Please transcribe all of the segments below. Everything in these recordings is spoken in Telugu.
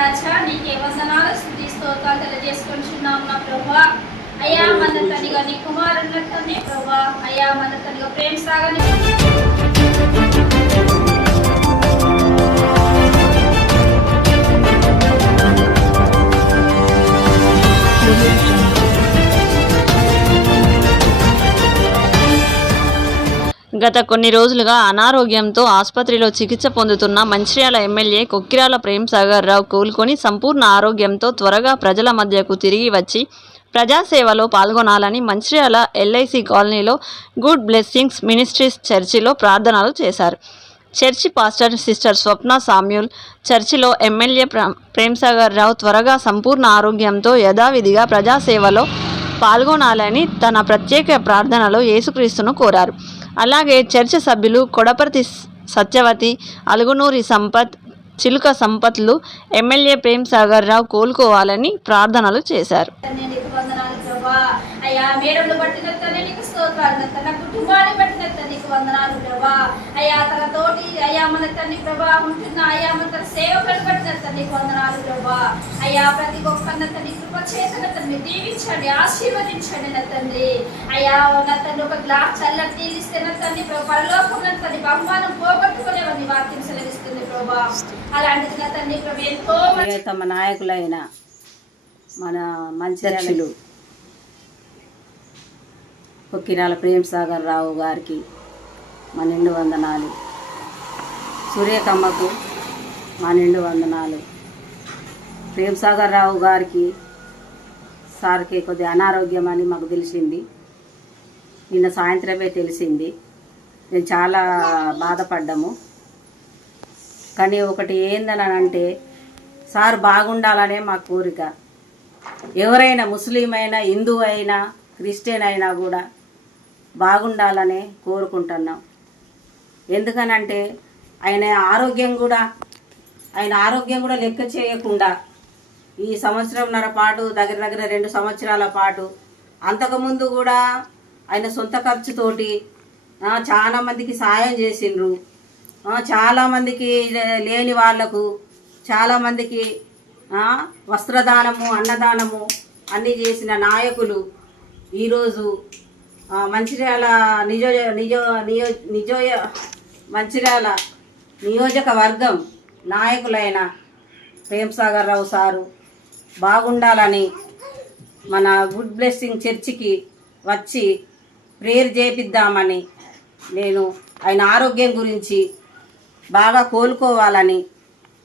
రాజా నీకే వందనాలు స్తుతి స్తోత్రాలు తెలియజేసుకుంటున్నాం నా ప్రభువా. అయ్యా మన తనిగా నీ కుమారుని తండ్రి ప్రభువా, అయ్యా మన తనిగా ప్రేమ సాగని గత కొన్ని రోజులుగా అనారోగ్యంతో ఆసుపత్రిలో చికిత్స పొందుతున్న మంచిర్యాల ఎమ్మెల్యే కొక్కిరాల ప్రేమ్సాగర్ రావు కోలుకొని సంపూర్ణ ఆరోగ్యంతో త్వరగా ప్రజల మధ్యకు తిరిగి వచ్చి ప్రజాసేవలో పాల్గొనాలని మంచిర్యాల ఎల్ఐసి కాలనీలో గుడ్ బ్లెస్సింగ్స్ మినిస్ట్రీస్ చర్చిలో ప్రార్థనలు చేశారు. చర్చి పాస్టర్ సిస్టర్ స్వప్న సామ్యూల్ చర్చిలో ఎమ్మెల్యే ప్రేమ్సాగర్ రావు త్వరగా సంపూర్ణ ఆరోగ్యంతో యథావిధిగా ప్రజాసేవలో పాల్గొనాలని తన ప్రత్యేక ప్రార్థనలో యేసుక్రీస్తును కోరారు. అలాగే చర్చ సభ్యులు కొడపర్తి సత్యవతి, అలుగునూరి సంపత్, చిలుక సంపత్లు ఎమ్మెల్యే ప్రేమ్సాగర్ రావు కోలుకోవాలని ప్రార్థనలు చేశారు. అయ్యా మేడంను బట్టిన తండ్రి నీకు స్తోత్రాలు, తన కుటుంబాన్ని బట్టిన తండ్రి నీకు వందనాలు ప్రభా. అయ్యా తన తోటి అయ్యా మన తండ్రి ప్రభా ఉంటున్న అయ్యా మన తన సేవకులను బట్టిన తండ్రి నీకు వందనాలు ప్రభా. అయ్యా ప్రతి ఒక్కరిన తండ్రి కృప చేసిన తండ్రి దీవించండి, ఆశీర్వదించండి నా తండ్రి. అయ్యా నా తండ్రి ఒక గ్లాస్ చల్లటి నీళ్ళు ఇస్తే నా తండ్రి పరలోకం నా తండ్రి బహుమానం పోగొట్టుకునేవని వాక్యం సెలవిస్తుంది ప్రభా. అలాంటిది నా తండ్రి ప్రభు ఎంతో తమ నాయకులైన మన మంచిర్యాల కొక్కిరాల ప్రేమ్సాగర్ రావు గారికి మా నిండు వందనాలు, సూర్యకమ్మకు మా నిండు వందనాలు. ప్రేమ్సాగర్ రావు గారికి సార్కి కొద్దిగా అనారోగ్యం అని మాకు తెలిసింది, నిన్న సాయంత్రమే తెలిసింది. నేను చాలా బాధపడ్డాము. కానీ ఒకటి ఏందని అంటే సార్ బాగుండాలనే మా కోరిక. ఎవరైనా ముస్లిం అయినా, హిందూ అయినా, క్రిస్టియన్ అయినా కూడా బాగుండాలనే కోరుకుంటున్నాం. ఎందుకనంటే ఆయన ఆరోగ్యం కూడా లెక్క చేయకుండా ఈ సంవత్సరంన్నర పాటు దగ్గర 2 సంవత్సరాల పాటు అంతకుముందు కూడా ఆయన సొంత ఖర్చుతోటి చాలామందికి సాయం చేసిండ్రు. చాలామందికి లేని వాళ్లకు చాలామందికి వస్త్రదానము, అన్నదానము అన్నీ చేసిన నాయకులు ఈరోజు మంచిర్యాల మంచిర్యాల నియోజకవర్గం నాయకులైన ప్రేమ్సాగర్ రావు సారు బాగుండాలని మన గుడ్ బ్లెస్సింగ్ చర్చికి వచ్చి ప్రేయర్ చేపిద్దామని, నేను ఆయన ఆరోగ్యం గురించి బాగా కోలుకోవాలని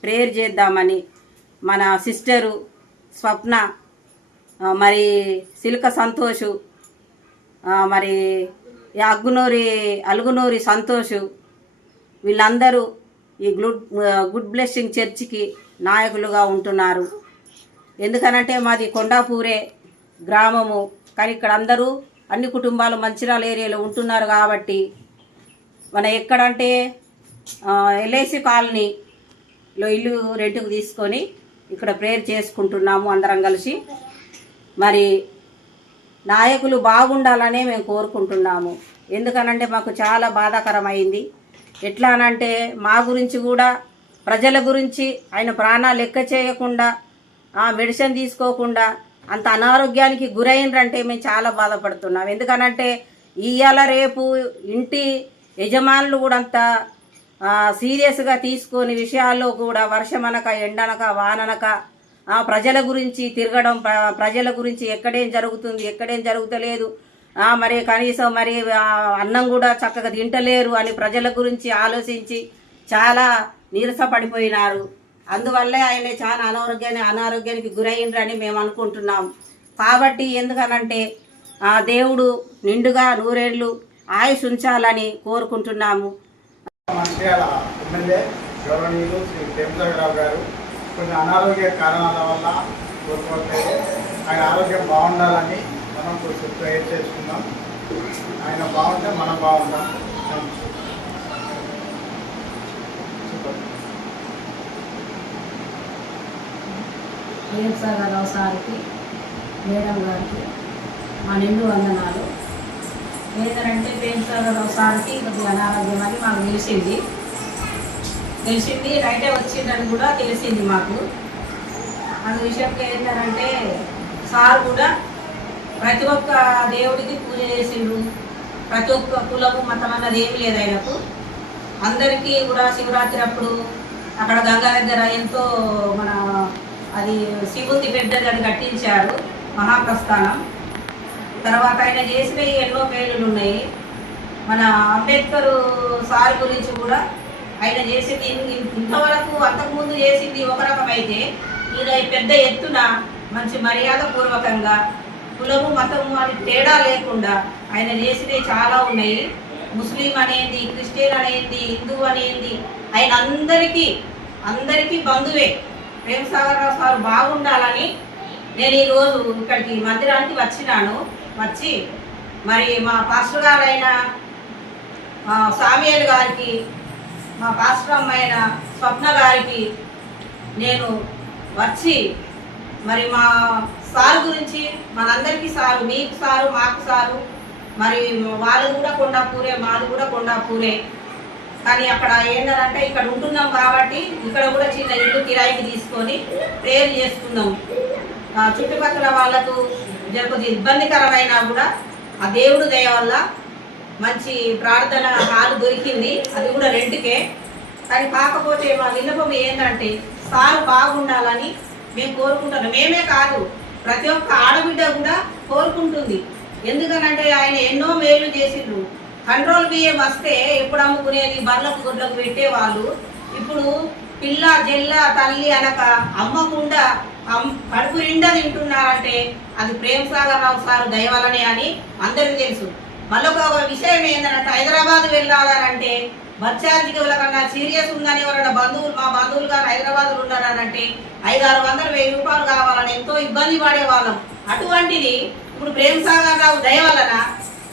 ప్రేయర్ చేద్దామని మన సిస్టరు స్వప్న, మరి సిల్క సంతోషు, మరి అలుగునూరి సంతోషు, వీళ్ళందరూ ఈ గుడ్ బ్లెస్సింగ్ చర్చికి నాయకులుగా ఉంటున్నారు. ఎందుకనంటే మాది కొండాపూరే గ్రామము, కానీ ఇక్కడ అందరూ అన్ని కుటుంబాలు మంచిర్యాల ఏరియాలో ఉంటున్నారు. కాబట్టి మన ఎక్కడంటే ఎల్ఐసి కాలనీలో ఇల్లు రెంట్కు తీసుకొని ఇక్కడ ప్రేయర్ చేసుకుంటున్నాము అందరం కలిసి. మరి నాయకులు బాగుండాలనే మేము కోరుకుంటున్నాము. ఎందుకనంటే మాకు చాలా బాధాకరమైంది. ఎట్లా అనంటే మా గురించి కూడా, ప్రజల గురించి ఆయన ప్రాణాలు లెక్క చేయకుండా, మెడిసిన్ తీసుకోకుండా అంత అనారోగ్యానికి గురైనరంటే మేము చాలా బాధపడుతున్నాం. ఎందుకనంటే ఇవాళ రేపు ఇంటి యజమానులు కూడా అంత సీరియస్గా తీసుకొని విషయాల్లో కూడా వర్షమనక, ఎండనక, వాననక ప్రజల గురించి తిరగడం, ప్రజల గురించి ఎక్కడేం జరుగుతుంది, ఎక్కడేం జరుగుతలేదు, మరి కనీసం మరి అన్నం కూడా చక్కగా తింటలేరు అని ప్రజల గురించి ఆలోచించి చాలా నీరసపడిపోయినారు. అందువల్లే ఆయన చాలా అనారోగ్యానికి గురైండ్రని మేము అనుకుంటున్నాం. కాబట్టి ఎందుకనంటే దేవుడు నిండుగా 100 ఏళ్ళు ఆయుష్ ఉంచాలని కోరుకుంటున్నాము. మంచిర్యాల ఎమ్మెల్యే గౌరవనీయులు శ్రీ ప్రేమ్సాగర్ రావు గారు కొన్ని అనారోగ్య కారణాల వల్ల కోరుకోవట్లేదు. ఆయన ఆరోగ్యం బాగుండాలని మనం కొంచెం ప్రేయర్ చేసుకుందాం. ఆయన బాగుంటే మనం బాగుంటాం. ప్రేమ్సాగర్ రావు సార్కి, మేడం గారికి మా నిండు వందనాలు. ఏంటంటే ప్రేమ్సాగర్ రావు సార్కి కొద్దిగా అనారోగ్యం అని మాకు తెలిసింది. రైటే వచ్చిందని కూడా తెలిసింది మాకు. అందు విషయంలో ఏంటంటే సార్ కూడా ప్రతి ఒక్క దేవుడికి పూజ చేసిండు. ప్రతి ఒక్క కులము మతం అన్నది ఏమి లేదు ఆయనకు. అందరికీ కూడా శివరాత్రి అప్పుడు అక్కడ గంగా దగ్గర ఎంతో మన అది శివుంది పెద్దది అని కట్టించారు మహాప్రస్థానం. తర్వాత ఆయన చేసినవి ఎన్నో పేర్లు ఉన్నాయి. మన అంబేద్కర్ సార్ గురించి కూడా ఆయన చేసింది ఇంతవరకు అంతకుముందు చేసింది ఒక రకమైతే ఈయన పెద్ద ఎత్తున మంచి మర్యాద పూర్వకంగా కులము మతము అని తేడా లేకుండా ఆయన చేసినవి చాలా ఉన్నాయి. ముస్లిం అనేది, క్రిస్టియన్ అనేది, హిందూ అనేది ఆయన అందరికీ బంధువే. ప్రేమసాగర్ రావు సార్ బాగుండాలని నేను ఈరోజు ఇక్కడికి మందిరానికి వచ్చి మరి మా పాస్టర్ గారైన సామ్యూయల్ గారికి, మా పాస్టర్ అమ్మైన స్వప్న గారికి నేను వచ్చి మరి మా సార్ గురించి మనందరికీ సారు, మీకు సారు, మాకు సారు, మరి వాళ్ళు కూడా కొండాపూరే, మాది కూడా కొండాపూరే. కానీ అక్కడ ఏంటంటే ఇక్కడ ఉంటున్నాం కాబట్టి ఇక్కడ కూడా చిన్న ఇల్లు కిరాయికి తీసుకొని ప్రేయర్ చేసుకున్నాం. చుట్టుపక్కల వాళ్ళకు కొద్దిగా ఇబ్బందికరమైనా కూడా ఆ దేవుడు దయ వల్ల మంచి ప్రార్థన హాలు దొరికింది. అది కూడా రెంట్కే. కానీ కాకపోతే మా విన్నపం ఏంటంటే సారు బాగుండాలని మేము కోరుకుంటున్నాం. మేమే కాదు, ప్రతి ఒక్క ఆడబిడ్డ కూడా కోరుకుంటుంది. ఎందుకనంటే ఆయన ఎన్నో మేలు చేసిండ్రు. కంట్రోల్ బియ్యం వస్తే ఎప్పుడు అమ్ముకునేది బర్లకు గొడ్లకు పెట్టేవాళ్ళు. ఇప్పుడు పిల్ల జల్ల తల్లి అనక అమ్మకుండా కడుపు నిండా తింటున్నారంటే అది ప్రేమసాగర్ రావు సార్ దయవలనే అని అందరికీ తెలుసు. మళ్ళొక విషయం ఏంటంటే హైదరాబాద్ వెళ్ళాలంటే బస్ ఛార్జీకి కన్నా సీరియస్ ఉందని ఎవరైనా మా బంధువులు కానీ హైదరాబాద్లో ఉన్నారనంటే 500-600-1000 రూపాయలు కావాలని ఎంతో ఇబ్బంది పడేవాళ్ళం. అటువంటిది ఇప్పుడు ప్రేమసాగర్ రావు దయ వలన,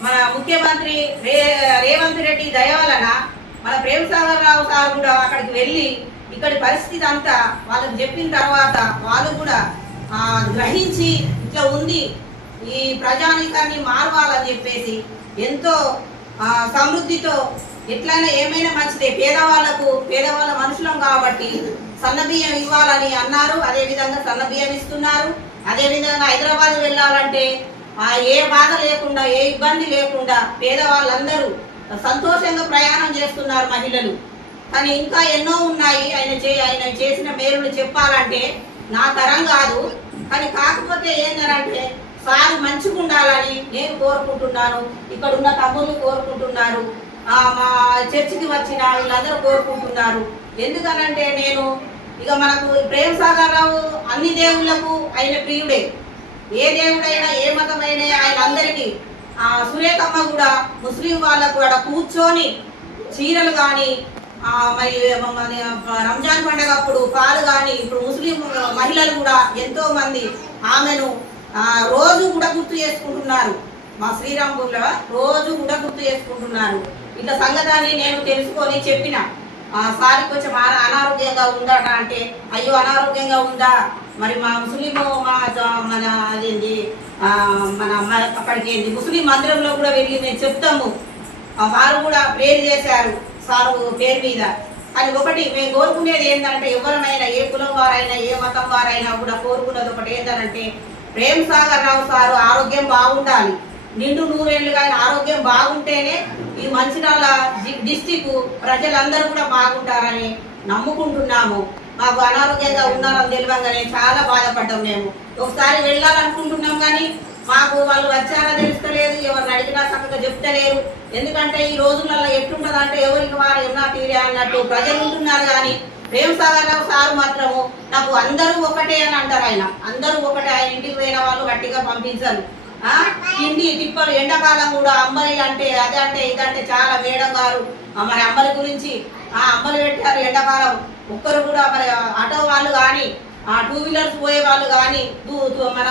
మన ముఖ్యమంత్రి రేవంత్ రెడ్డి దయ వలన మన ప్రేమసాగర్ రావు సార్ కూడా అక్కడికి వెళ్ళి ఇక్కడి పరిస్థితి అంతా వాళ్ళకి చెప్పిన తర్వాత వాళ్ళు కూడా గ్రహించి ఇట్లా ఉంది, ఈ ప్రజానీకాన్ని మారవాలని చెప్పేసి ఎంతో సమృద్ధితో ఎట్లయినా ఏమైనా మంచిదే, పేదవాళ్ళ మనుషులం కాబట్టి సన్నబియ్యం ఇవ్వాలని అన్నారు. అదేవిధంగా సన్నబియ్యం ఇస్తున్నారు. అదేవిధంగా హైదరాబాద్ వెళ్ళాలంటే ఏ బాధ లేకుండా, ఏ ఇబ్బంది లేకుండా పేదవాళ్ళందరూ సంతోషంగా ప్రయాణం చేస్తున్నారు మహిళలు. కానీ ఇంకా ఎన్నో ఉన్నాయి. ఆయన చేసిన మేలులు చెప్పాలంటే నా తరం కాదు. కానీ కాకపోతే ఏంటంటే సార్ మంచిగా ఉండాలని నేను కోరుకుంటున్నాను. ఇక్కడ ఉన్న తమ్ముళ్ళు కోరుకుంటున్నారు, మా చర్చికి వచ్చిన వీళ్ళందరూ కోరుకుంటున్నారు. ఎందుకనంటే నేను ఇక మనకు ప్రేమసాగర్ రావు అన్ని దేవుళ్లకు ఆయన ప్రియుడే. ఏ దేవుడైనా ఏ మతమైనా ఆయన అందరికీ. సురేఖమ్మ కూడా ముస్లిం వాళ్ళకు కూడా కూర్చొని చీరలు కానీ మరి రంజాన్ పండుగ అప్పుడు పాలు కానీ, ఇప్పుడు ముస్లిం మహిళలు కూడా ఎంతో మంది ఆమెను రోజు కూడా గుర్తు చేసుకుంటున్నారు. మా శ్రీరాంపూర్లో రోజు కూడా గుర్తు చేసుకుంటున్నారు. ఇట్లా సంగతాన్ని నేను తెలుసుకొని చెప్పిన సారి కొంచెం అనారోగ్యంగా ఉందట అంటే, అయ్యో అనారోగ్యంగా ఉందా, మరి మా ముస్లిం మన అదేంటి మన అక్కడికి ఏంటి ముస్లిం మందిరంలో కూడా వెళ్ళి మేము చెప్తాము. వారు కూడా ప్రేర్ చేశారు సారు పేరు మీద. అని ఒకటి మేము కోరుకునేది ఏంటంటే, ఎవరైనా ఏ కులం వారైనా ఏ మతం వారైనా కూడా కోరుకునేది ఒకటి ఏంటంటే, ప్రేమసాగర్ రావు సారు ఆరోగ్యం బాగుండాలి. నిండు 100 ఏళ్ళుగా ఆయన ఆరోగ్యం బాగుంటేనే ఈ మంచిర్యాల డిస్టిక్ ప్రజలందరూ కూడా బాగుంటారని నమ్ముకుంటున్నాము. మాకు అనారోగ్యంగా ఉన్నారని తెలియగానే చాలా బాధపడ్డాం. మేము ఒకసారి వెళ్ళాలనుకుంటున్నాం కానీ మాకు వాళ్ళు వచ్చారా తెలుస్తలేదు, ఎవరిని అడిగినా చక్కగా చెప్తలేరు. ఎందుకంటే ఈ రోజులలో ఎట్లుంటుందంటే ఎవరికి వారు ఎన్నా తీరే అన్నట్టు ప్రజలు ఉంటున్నారు. కానీ ప్రేమసాగర్ రావు సారు మాత్రము నాకు అందరూ ఒకటే అని అంటారు. అందరూ ఒకటే. ఆయన ఇంటికి పోయిన వాళ్ళు గట్టిగా పంపించరు. తిండి తిప్పలు ఎండాకాలం కూడా అంబలి అంటే అదంటే ఇదంటే చాలా మేడం గారు మరి అంబలి గురించి అంబలి పెట్టారు. ఎండాకాలం ఒక్కరు కూడా మరి ఆటో వాళ్ళు కానీ 2 వీలర్స్ పోయే వాళ్ళు కానీ మన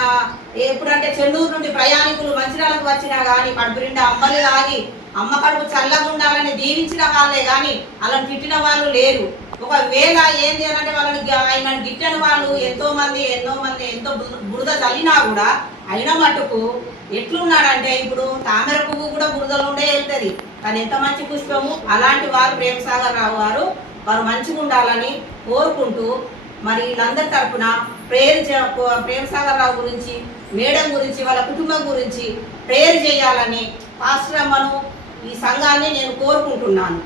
ఎప్పుడంటే చెన్నూరు నుండి ప్రయాణికులు మంచిర్యాలకు వచ్చినా కానీ కడుపు నిండా అంబలి తాగి అమ్మ కడుపు చల్లగా ఉండాలని దీవించిన వాళ్ళే కానీ అలా తిట్టిన వాళ్ళు లేరు. ఒకవేళ ఏం చేయాలంటే వాళ్ళని ఆయన గిట్టని వాళ్ళు ఎంతో మంది ఎంతో బురద చల్లినా కూడా అయిన మటుకు ఎట్లున్నాడంటే, ఇప్పుడు తామర పువ్వు కూడా బురదలో ఉండే వెళ్తుంది. కానీ ఎంత మంచి పుష్పము. అలాంటి వారు ప్రేమసాగర్ రావు వారు మంచిగా ఉండాలని కోరుకుంటూ మరి వీళ్ళందరి తరఫున ప్రేమసాగర్ రావు గురించి, మేడం గురించి, వాళ్ళ కుటుంబం గురించి ప్రేయర్ చేయాలని పాస్టర్ అమ్మను, ఈ సంఘాన్ని నేను కోరుకుంటున్నాను.